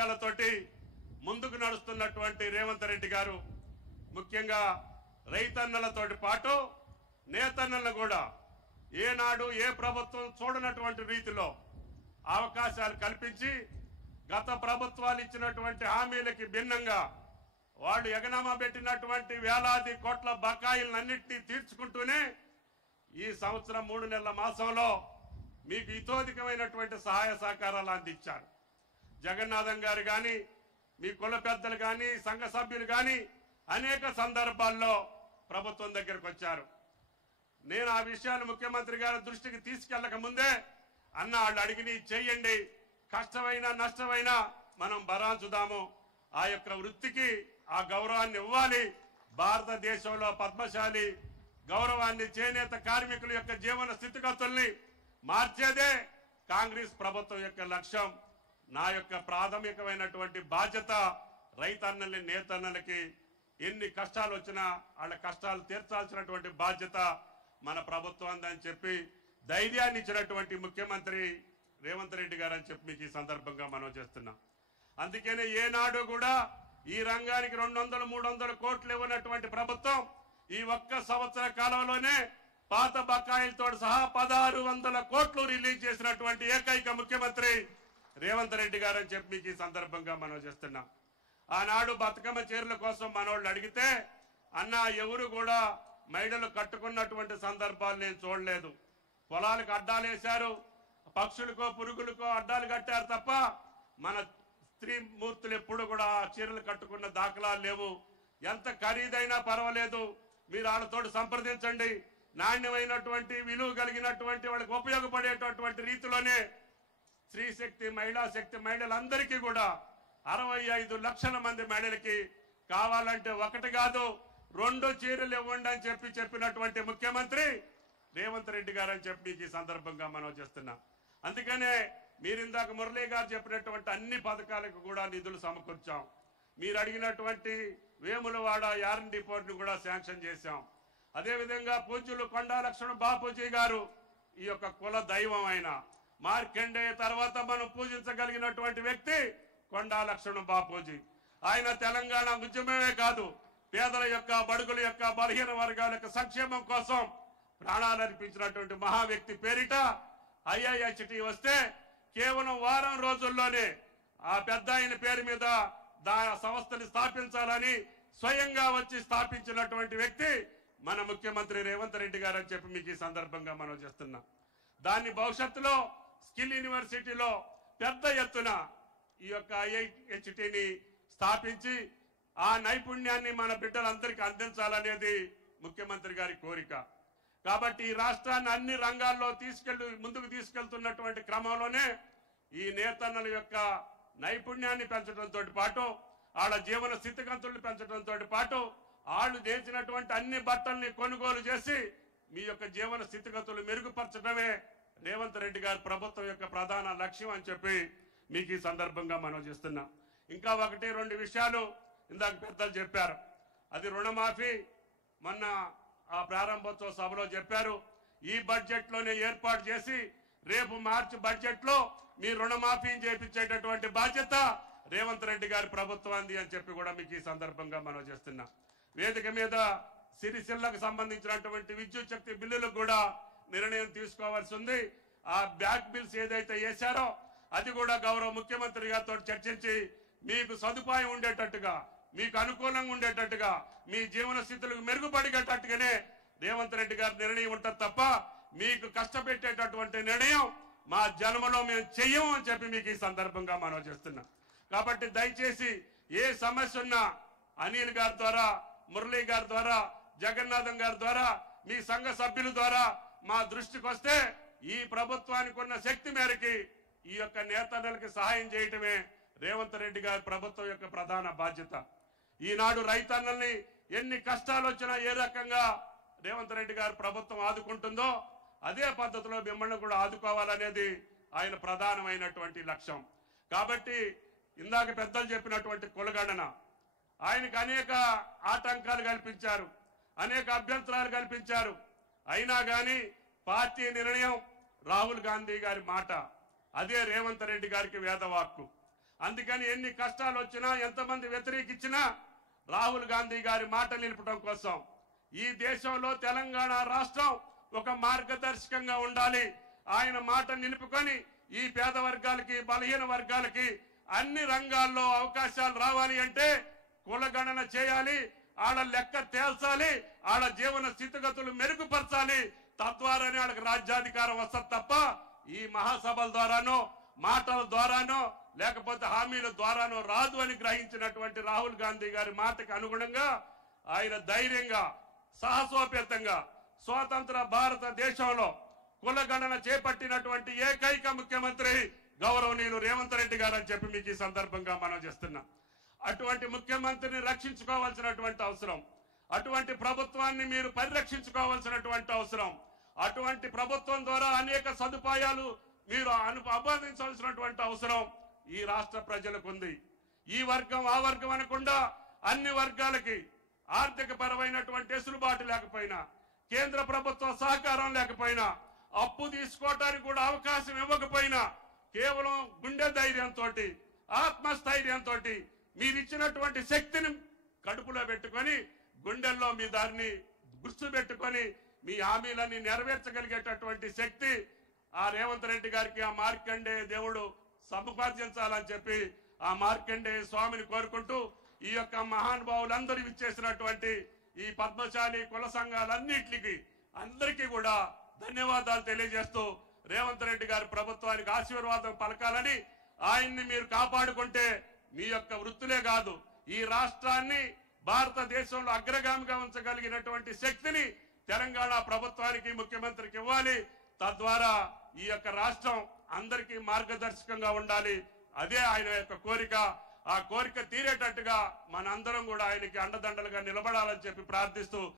ఆశయాలతోటి ముందుకు నడుస్తున్నటువంటి రేవంత్ రెడ్డి గారు ముఖ్యంగా రైతన్నలతోటి పాటు నేతన్నలను కూడా ఏనాడు ఏ ప్రభుత్వం చూడనటువంటి రీతిలో అవకాశాలు కల్పించి గత ప్రభుత్వాలు ఇచ్చినటువంటి హామీలకి భిన్నంగా వాళ్ళు ఎగనామా పెట్టినటువంటి వేలాది కోట్ల బకాయిలన్నింటినీ తీర్చుకుంటూనే ఈ సంవత్సరం 3 నెలల మాసంలో మీకు ఇతోధికమైనటువంటి సహాయ సహకారాలు అందించారు. జగన్నాథం గారు కానీ మీ కుల పెద్దలు కానీ సంఘ సభ్యులు కానీ అనేక సందర్భాల్లో ప్రభుత్వం దగ్గరకు వచ్చారు. నేను ఆ విషయాలు ముఖ్యమంత్రి గారి దృష్టికి తీసుకెళ్లక ముందే అన్న వాళ్ళు అడిగిని చెయ్యండి, కష్టమైనా నష్టమైనా మనం భరాంచుదాము, ఆ యొక్క వృత్తికి ఆ గౌరవాన్ని ఇవ్వాలి, భారతదేశంలో పద్మశాలి గౌరవాన్ని చేనేత కార్మికుల యొక్క జీవన స్థితిగతుల్ని మార్చేదే కాంగ్రెస్ ప్రభుత్వం యొక్క లక్ష్యం. నా యొక్క ప్రాథమికమైనటువంటి బాధ్యత రైతన్నల్ని నేతన్నలకి ఎన్ని కష్టాలు వచ్చినా వాళ్ళ కష్టాలు తీర్చాల్సినటువంటి బాధ్యత మన ప్రభుత్వం అని చెప్పి ధైర్యాన్ని ఇచ్చినటువంటి ముఖ్యమంత్రి రేవంత్ రెడ్డి గారు అని చెప్పి మీకు ఈ సందర్భంగా మనం చేస్తున్నాం. అందుకనే ఏనాడు కూడా ఈ రంగానికి 200-300 కోట్లు ఇవ్వనటువంటి ప్రభుత్వం ఈ ఒక్క సంవత్సర కాలంలోనే పాత బకాయిలతో సహా 1600 కోట్లు రిలీజ్ చేసినటువంటి ఏకైక ముఖ్యమంత్రి రేవంత్ రెడ్డి గారు అని చెప్పి మీకు ఈ సందర్భంగా మనం చేస్తున్నాం. ఆనాడు బతుకమ్మ చీరల కోసం మనోళ్ళు అడిగితే అన్న ఎవరు కూడా మహిళలు కట్టుకున్నటువంటి సందర్భాలు నేను చూడలేదు. పొలాలకు అడ్డాలు వేశారు, పక్షులకో పురుగులకో అడ్డాలు కట్టారు తప్ప మన స్త్రీ మూర్తులు ఎప్పుడు కూడా చీరలు కట్టుకున్న దాఖలాలు లేవు. ఎంత ఖరీదైనా పర్వాలేదు, మీరు వాళ్ళతో సంప్రదించండి, నాణ్యమైనటువంటి విలువ కలిగినటువంటి వాళ్ళకి ఉపయోగపడేటటువంటి రీతిలోనే స్త్రీ శక్తి మహిళా శక్తి మహిళలందరికీ కూడా 65 లక్షల మంది మహిళలకి కావాలంటే 1 కాదు 2 చీరలు ఇవ్వండి అని చెప్పినటువంటి ముఖ్యమంత్రి రేవంత్ రెడ్డి గారు అని చెప్పి ఈ సందర్భంగా మనం చేస్తున్నాం. అందుకనే మీరు ఇందాక మురళీ గారు చెప్పినటువంటి అన్ని పథకాలకు కూడా నిధులు సమకూర్చాం. మీరు అడిగినటువంటి వేములవాడ యారన్ డిపోర్ట్ని కూడా శాంక్షన్ చేశాం. అదేవిధంగా పూజ్యులు కొండా లక్ష్మణ బాపూజీ గారు ఈ యొక్క కుల దైవం అయిన మార్కండేయ తర్వాత మనం పూజించగలిగినటువంటి వ్యక్తి కొండా లక్ష్మణ బాపూజీ. ఆయన తెలంగాణ ఉద్యమమే కాదు, పేదల యొక్క బడుగుల యొక్క బలహీన వర్గాల యొక్క సంక్షేమం కోసం ప్రాణాలు అర్పించినటువంటి మహా వ్యక్తి పేరిట IIHT వస్తే కేవలం వారం రోజుల్లోనే ఆ పెద్ద ఆయన పేరు మీద సంస్థని స్థాపించాలని స్వయంగా వచ్చి స్థాపించినటువంటి వ్యక్తి మన ముఖ్యమంత్రి రేవంత్ రెడ్డి గారు అని చెప్పి మీకు ఈ సందర్భంగా మనం చేస్తున్నాం. దాన్ని భవిష్యత్తులో స్కిల్ యూనివర్సిటీలో పెద్ద ఎత్తున ఈ యొక్క IIHTని స్థాపించి ఆ నైపుణ్యాన్ని మన బిడ్డలందరికీ అందించాలనేది ముఖ్యమంత్రి గారి కోరిక. కాబట్టి ఈ రాష్ట్రాన్ని అన్ని రంగాల్లో ముందుకు తీసుకెళ్తున్నటువంటి క్రమంలోనే ఈ నేతన్నల యొక్క నైపుణ్యాన్ని పెంచడంతో పాటు వాళ్ళ జీవన స్థితిగతులను పెంచడంతో పాటు వాళ్ళు చేసినటువంటి అన్ని బట్టల్ని కొనుగోలు చేసి మీ యొక్క జీవన స్థితిగతులు మెరుగుపరచడమే రేవంత్ రెడ్డి గారి ప్రభుత్వం యొక్క ప్రధాన లక్ష్యం అని చెప్పి మీకు ఈ సందర్భంగా మనం చేస్తున్నాం. ఇంకా 1-2 విషయాలు ఇందాక పెద్దలు చెప్పారు. అది రుణమాఫీ మొన్న ఆ ప్రారంభోత్సవ సభలో చెప్పారు. ఈ బడ్జెట్లోనే ఏర్పాటు చేసి రేపు మార్చి బడ్జెట్లో మీ రుణమాఫీని చేపించేటటువంటి బాధ్యత రేవంత్ రెడ్డి గారి ప్రభుత్వాన్ని అని చెప్పి కూడా మీకు ఈ సందర్భంగా మనం చేస్తున్నాం. వేదిక మీద సిరిసిల్లకు సంబంధించినటువంటి విద్యుత్ శక్తి బిల్లులకు కూడా నిర్ణయం తీసుకోవాల్సి ఉంది. ఆ బ్యాక్ బిల్స్ ఏదైతే వేశారో అది కూడా గౌరవ ముఖ్యమంత్రి గారితో చర్చించి మీకు సదుపాయం ఉండేటట్టుగా, మీకు అనుకూలంగా ఉండేటట్టుగా, మీ జీవన స్థితులకు మెరుగుపడేటట్టుగానే రేవంత్ రెడ్డి గారి నిర్ణయం ఉంటుంది తప్ప మీకు కష్టపెట్టేటటువంటి నిర్ణయం మా జన్మలో మేము చెయ్యము అని చెప్పి మీకు ఈ సందర్భంగా మనం చేస్తున్నాం. కాబట్టి దయచేసి ఏ సమస్య ఉన్నా అనిల్ గారి ద్వారా, మురళీ గారి ద్వారా, జగన్నాథం గారి ద్వారా, మీ సంఘ సభ్యుల ద్వారా మా దృష్టికి వస్తే ఈ ప్రభుత్వానికి ఉన్న శక్తి మేరకి ఈ యొక్క నేతన్నలకి సహాయం చేయటమే రేవంత్ రెడ్డి గారి ప్రభుత్వం యొక్క ప్రధాన బాధ్యత. ఈనాడు రైతన్నల్ని ఎన్ని కష్టాలు వచ్చినా ఏ రకంగా రేవంత్ రెడ్డి గారి ప్రభుత్వం ఆదుకుంటుందో అదే పద్ధతిలో మిమ్మల్ని కూడా ఆదుకోవాలనేది ఆయన ప్రధానమైనటువంటి లక్ష్యం. కాబట్టి ఇందాక పెద్దలు చెప్పినటువంటి కులగణన ఆయనకు అనేక ఆటంకాలు కల్పించారు, అనేక అభ్యంతరాలు కల్పించారు. అయినా కానీ పార్టీ నిర్ణయం, రాహుల్ గాంధీ గారి మాట, అదే రేవంత్ రెడ్డి గారికి వేదవాక్కు. అందుకని ఎన్ని కష్టాలు వచ్చినా ఎంతమంది వ్యతిరేకించినా రాహుల్ గాంధీ గారి మాట నిలపడం కోసం ఈ దేశంలో తెలంగాణ రాష్ట్రం ఒక మార్గదర్శకంగా ఉండాలి. ఆయన మాట నిలుపుకొని ఈ పేద వర్గాలకి బలహీన వర్గాలకి అన్ని రంగాల్లో అవకాశాలు రావాలి అంటే కులగణన చేయాలి, ఆడ లెక్క తేల్చాలి, ఆడ జీవన స్థితిగతులు మెరుగుపరచాలి. తద్వారానే వాళ్ళకి రాజ్యాధికారం వస్తుంది తప్ప ఈ మహాసభల ద్వారానో మాటల ద్వారానో లేకపోతే హామీల ద్వారానో రాదు అని గ్రహించినటువంటి రాహుల్ గాంధీ గారి మాటకి అనుగుణంగా ఆయన ధైర్యంగా సాహసోపేతంగా స్వతంత్ర భారతదేశంలో కులగణన చేపట్టినటువంటి ఏకైక ముఖ్యమంత్రి గౌరవనీయులు రేవంత్ రెడ్డి గారు అని చెప్పి మీకు ఈ సందర్భంగా మనం చేస్తున్నాం. అటువంటి ముఖ్యమంత్రిని రక్షించుకోవాల్సినటువంటి అవసరం, అటువంటి ప్రభుత్వాన్ని మీరు పరిరక్షించుకోవాల్సినటువంటి అవసరం, అటువంటి ప్రభుత్వం ద్వారా అనేక సదుపాయాలు మీరు ఆపాదించాల్సినటువంటి అవసరం ఈ రాష్ట్ర ప్రజలకు ఉంది. ఈ వర్గం ఆ వర్గం అనకుండా అన్ని వర్గాలకి ఆర్థిక పరమైనటువంటి వెసులుబాటు లేకపోయినా, కేంద్ర ప్రభుత్వ సహకారం లేకపోయినా, అప్పు తీసుకోవటానికి కూడా అవకాశం ఇవ్వకపోయినా కేవలం గుండె ధైర్యంతో ఆత్మస్థైర్యంతో మీరు ఇచ్చినటువంటి శక్తిని కడుపులో పెట్టుకొని గుండెల్లో మీ దారిని గుర్తు పెట్టుకొని మీ హామీలని నెరవేర్చగలిగేటటువంటి శక్తి ఆ రేవంత్ రెడ్డి గారికి ఆ మార్కండేయ దేవుడు సముపార్జించాలని చెప్పి ఆ మార్కండేయ స్వామిని కోరుకుంటూ ఈ యొక్క మహానుభావులందరూ ఇచ్చేసినటువంటి ఈ పద్మశాలి కుల సంఘాలన్నింటికి అందరికీ కూడా ధన్యవాదాలు తెలియజేస్తూ రేవంత్ రెడ్డి గారి ప్రభుత్వానికి ఆశీర్వాదం పలకాలని, ఆయన్ని మీరు కాపాడుకుంటే మీ యొక్క వృత్తులే కాదు ఈ రాష్ట్రాన్ని భారతదేశంలో అగ్రగామిగా ఉంచగలిగినటువంటి శక్తిని తెలంగాణ ప్రభుత్వానికి ముఖ్యమంత్రికి ఇవ్వాలి. తద్వారా ఈ యొక్క రాష్ట్రం అందరికీ మార్గదర్శకంగా ఉండాలి. అదే ఆయన యొక్క కోరిక. ఆ కోరిక తీరేటట్టుగా మనందరం కూడా ఆయనకి అండదండలుగా నిలబడాలని చెప్పి ప్రార్థిస్తూ